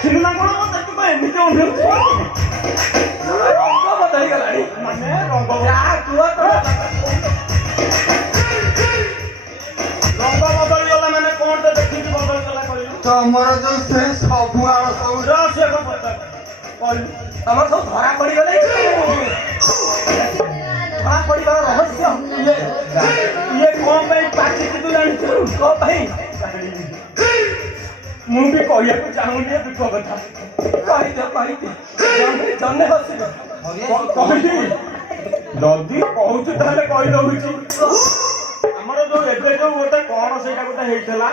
ଦେଖିଲୁ ନା କଣ ଦେଖି ତ ଏମିତି ଅନେଇଛୁ ରଙ୍ଗ ବଦଳିଗଲାଣି ମାନେ ରଙ୍ଗ ରଙ୍ଗ ବଦଳିଗଲା ମାନେ କଣ ତ ଦେଖିକି ବଦଳିଗଲା କହିଲୁ ତମର ଯୋଉ ସେ ସବୁ ଆଳ ସବୁ ସେ କଣ କହିଲୁ ତମର ସବୁ ଧରା ପଡିଗଲେ ଧରା ପଡିବାର ରହସ୍ୟ ଇଏ କଣ ପାଇଁ ପାଚିଛି ତୁ ଜାଣିଛୁ କଣ ପାଇଁ ମୁଁ ବି କହିବାକୁ ଚାହୁଁନି ଦୁଃଖ କଥା କହିଦେ ଜଣେ ହସିବ କହିଲି ଯଦି କହୁଛୁ ତାହେଲେ କହିଦଉଛି ଆମର ଯୋଉ ଏବେ ଯୋଉ ଗୋଟେ କଣ ସେଇଟା ଗୋଟେ ହେଇଥିଲା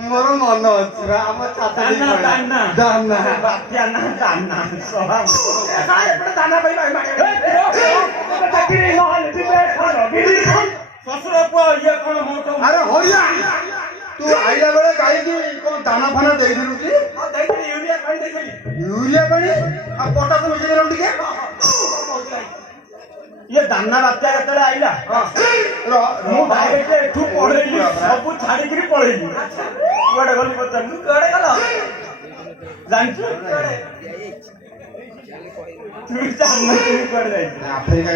ମୋର ମନ ଅଛି ଆମ ଶ୍ୱଶୁର ପୁଅ ଇଏ କଣ ଆରେ ହରିଆ ତୁ ଆଇଲା ବେଳେ ଗାଈକି କଣ ଦାନା ଫାନା ଦେଇଥିଲୁ କି ୟୁରିଆ ପାଣି ଦେଇଥିଲି ୟୁରିଆ ପାଣି ଆଉ ପଟାସ ମିଶେଇ ଦେଲୁ ଟିକେ ଇଏ ଦାନା ବାତ୍ୟା କେତେବେଳେ ଆଇଲା ମୁଁ ଡାଇରେକ୍ଟ ଏଠୁ ପଳେଇଲି ସବୁ ଛାଡିକିରି ପଳେଇଲି କୁଆଡେ ଗଲି ପଚାରିଲୁ କୁଆଡେ ଗଲ ଜାଣିଛୁ ତୁ ଜାଣିନୁ କୁଆଡେ ଯାଇଛୁ ଆଫ୍ରିକା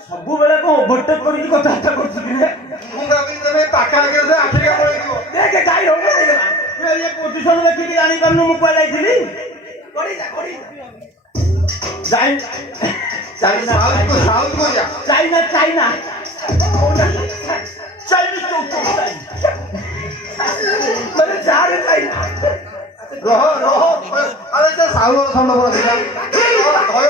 ସବୁବେଳେ କଣ ଓଭରଟେକ୍ କରିକି କଥାବାର୍ତ୍ତା କରୁଛୁ କି ମୁଁ ଭାବିଲି ତମେ ପାଖାପାଖି ଆଫ୍ରିକା ପଳେଇଥିବ ଦେଖେ ଯାଇ ଇଏ ପୋଜିସନ ଦେଖିକି ଜାଣିପାରୁନୁ ମୁଁ କୁଆଡେ ଯାଇଥିଲି ଚାଇନା ଆରେ ସେ ସାଉର ଖଣ୍ଡ ଥିଲା ଭାଇ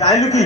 ଯାଇଲୁ କି